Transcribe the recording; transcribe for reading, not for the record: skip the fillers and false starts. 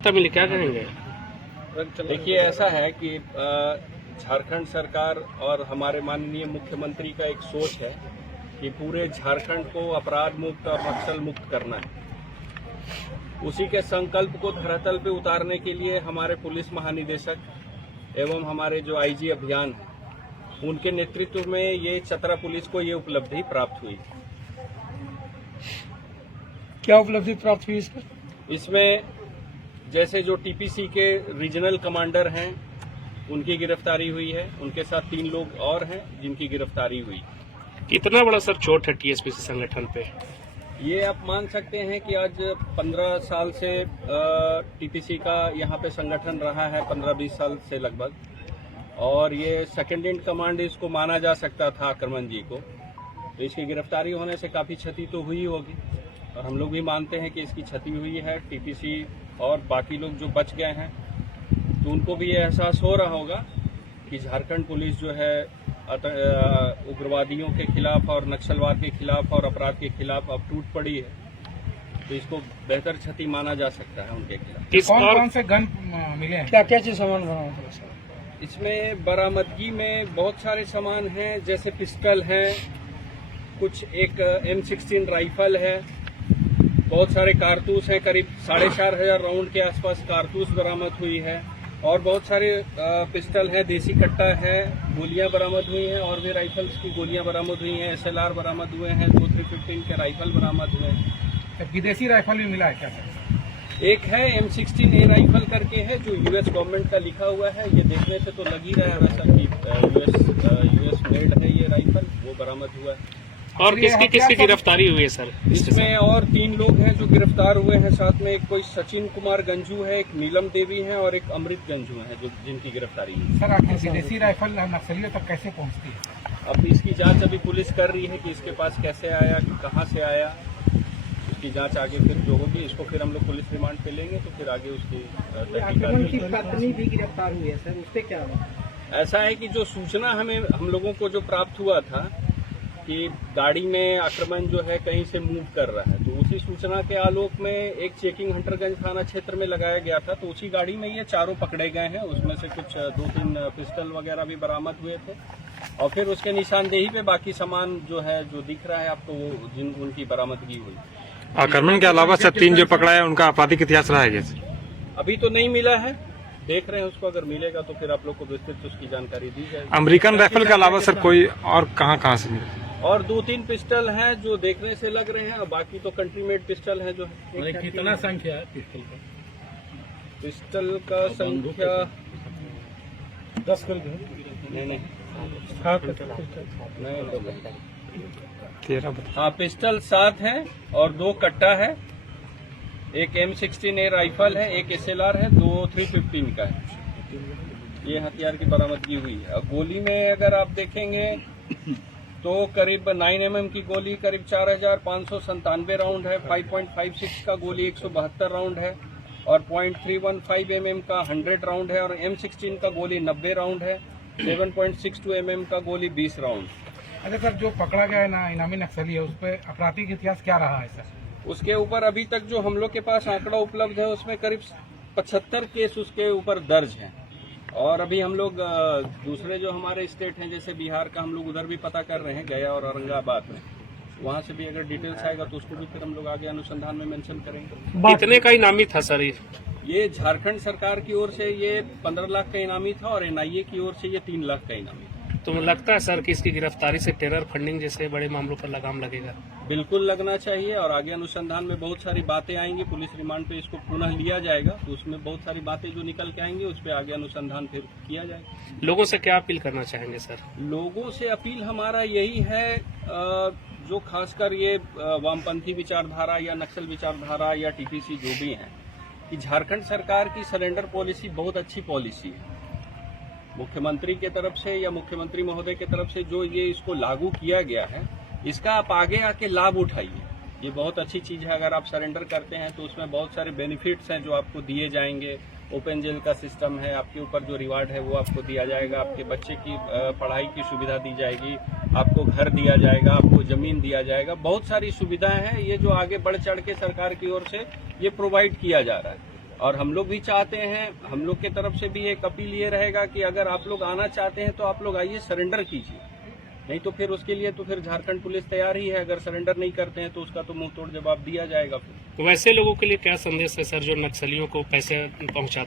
मिले क्या कहेंगे? देखिए, ऐसा है कि झारखंड सरकार और हमारे माननीय मुख्यमंत्री का एक सोच है कि पूरे झारखंड को अपराध मुक्त और नक्सल मुक्त करना है। उसी के संकल्प को धरातल पे उतारने के लिए हमारे पुलिस महानिदेशक एवं हमारे जो आईजी अभियान है, उनके नेतृत्व में ये चतरा पुलिस को ये उपलब्धि प्राप्त हुई। क्या उपलब्धि प्राप्त हुई इसमें जैसे जो टीपीसी के रीजनल कमांडर हैं, उनकी गिरफ्तारी हुई है। उनके साथ 3 लोग और हैं जिनकी गिरफ्तारी हुई। कितना बड़ा सर चोट है टीएसपीसी संगठन पे? ये आप मान सकते हैं कि आज 15 साल से टीपीसी का यहाँ पे संगठन रहा है, 15-20 साल से लगभग, और ये सेकेंड इन कमांड इसको माना जा सकता था आक्रमण जी को। तो इसकी गिरफ्तारी होने से काफ़ी क्षति तो हुई होगी, और हम लोग भी मानते हैं कि इसकी क्षति हुई है। टीपीसी और बाकी लोग जो बच गए हैं, तो उनको भी ये एहसास हो रहा होगा कि झारखंड पुलिस जो है उग्रवादियों के खिलाफ और नक्सलवाद के खिलाफ और अपराध के खिलाफ अब टूट पड़ी है। तो इसको बेहतर क्षति माना जा सकता है उनके खिलाफ। कौन से गन मिले हैं? क्या क्या चीज सामान बना? इसमें बरामदगी में बहुत सारे सामान हैं, जैसे पिस्टल है, कुछ एक M16 राइफल है, बहुत सारे कारतूस हैं, करीब 4,500 राउंड के आसपास कारतूस बरामद हुई है, और बहुत सारे पिस्टल है, देसी कट्टा है, गोलियां बरामद हुई हैं, और भी राइफल्स की गोलियां बरामद हुई हैं, SLR बरामद हुए हैं, 2-315 के राइफल बरामद हुए हैं। विदेशी राइफल भी मिला है क्या? एक है M16A राइफल करके है, जो यूएस गवर्नमेंट का लिखा हुआ है। ये देखने से तो लग ही रहा है वैसा कि यूएस मेड है ये राइफल, वो बरामद हुआ है। और किसकी गिरफ्तारी हुई है सर? इसमें और 3 लोग हैं जो गिरफ्तार हुए हैं। साथ में एक कोई सचिन कुमार गंजू है, एक नीलम देवी है, और एक अमृत गंजू है जो जिनकी गिरफ्तारी है। सर, आखिर विदेशी राइफल नक्सलियों तक कैसे पहुंचती है? अब इसकी जांच अभी पुलिस कर रही है कि इसके पास कैसे आया, कहां से आया। उसकी जांच आगे फिर जो होगी, इसको फिर हम लोग पुलिस रिमांड पे लेंगे, तो फिर आगे उसकी पत्नी भी गिरफ्तार हुई है सर, उससे क्या हुआ? ऐसा है कि जो सूचना हम लोगों को जो प्राप्त हुआ था कि गाड़ी में आक्रमण जो है कहीं से मूव कर रहा है, तो उसी सूचना के आलोक में एक चेकिंग हंटरगंज थाना क्षेत्र में लगाया गया था। तो उसी गाड़ी में ये चारों पकड़े गए हैं। उसमें से कुछ 2-3 पिस्टल वगैरह भी बरामद हुए थे, और फिर उसके निशानदेही पे बाकी सामान जो है, जो दिख रहा है आपको, वो जिन उनकी बरामदगी हुई। आक्रमण के अलावा सर 3 जो पकड़ा है उनका आपराधिक इतिहास रहा है? अभी तो नहीं मिला है, देख रहे हैं उसको। अगर मिलेगा तो फिर आप लोग को विस्तृत उसकी जानकारी दी जाएगी। अमेरिकन राइफल के अलावा सर कोई और कहाँ से मिले? और 2-3 पिस्टल हैं जो देखने से लग रहे हैं, और बाकी तो कंट्री मेड पिस्टल है जो है। कितना संख्या है पिस्टल का? पिस्टल का संख्या 10 नहीं 13। हाँ, पिस्टल 7 है और 2 कट्टा है, एक M16A राइफल है, एक SLR है, 2 315 का है। ये हथियार की बरामदगी हुई है। अब गोली में अगर आप देखेंगे तो करीब 9 mm की गोली करीब 4,597 राउंड है, 5.56 का गोली 172 राउंड है, और 0.315 mm का 100 राउंड है, और M16 का गोली 90 राउंड है, 7.62 mm का गोली 20 राउंड। अच्छा सर, जो पकड़ा गया है ना इनामी नक्सली है, उस पर आपराधिक इतिहास क्या रहा है सर? उसके ऊपर अभी तक जो हम लोग के पास आंकड़ा उपलब्ध है, उसमें करीब 75 केस उसके ऊपर दर्ज हैं। और अभी हम लोग दूसरे जो हमारे स्टेट हैं, जैसे बिहार का, हम लोग उधर भी पता कर रहे हैं, गया और औरंगाबाद में। वहाँ से भी अगर डिटेल्स आएगा तो उसको भी फिर हम लोग आगे अनुसंधान में मेंशन करेंगे। कितने का इनामी था सर? ये झारखंड सरकार की ओर से ये 15 लाख का इनामी था, और NIA की ओर से ये 3 लाख का इनामी था। तो लगता है सर कि इसकी गिरफ्तारी से टेरर फंडिंग जैसे बड़े मामलों पर लगाम लगेगा? बिल्कुल लगना चाहिए, और आगे अनुसंधान में बहुत सारी बातें आएंगी। पुलिस रिमांड पे इसको पुनः लिया जाएगा, तो उसमें बहुत सारी बातें जो निकल के आएंगी, उस पर आगे अनुसंधान फिर किया जाएगा। लोगों से क्या अपील करना चाहेंगे सर? लोगों से अपील हमारा यही है, जो खासकर ये वामपंथी विचारधारा या नक्सल विचारधारा या टीपीसी जो भी हैं, कि झारखंड सरकार की सरेंडर पॉलिसी बहुत अच्छी पॉलिसी है। मुख्यमंत्री के तरफ से या मुख्यमंत्री महोदय के तरफ से जो ये इसको लागू किया गया है, इसका आप आगे आके लाभ उठाइए। ये बहुत अच्छी चीज है। अगर आप सरेंडर करते हैं तो उसमें बहुत सारे बेनिफिट्स हैं जो आपको दिए जाएंगे। ओपन जेल का सिस्टम है, आपके ऊपर जो रिवार्ड है वो आपको दिया जाएगा, आपके बच्चे की पढ़ाई की सुविधा दी जाएगी, आपको घर दिया जाएगा, आपको जमीन दिया जाएगा, बहुत सारी सुविधाएं हैं ये जो आगे बढ़ चढ़ के सरकार की ओर से ये प्रोवाइड किया जा रहा है। और हम लोग भी चाहते हैं, हम लोग की तरफ से भी एक अपील ये रहेगा कि अगर आप लोग आना चाहते हैं तो आप लोग आइए, सरेंडर कीजिए। नहीं तो फिर उसके लिए तो फिर झारखंड पुलिस तैयार ही है। अगर सरेंडर नहीं करते हैं तो उसका तो मुंह तोड़ जवाब दिया जाएगा फिर। वैसे लोगों के लिए क्या संदेश है सर जो नक्सलियों को पैसे पहुंचाते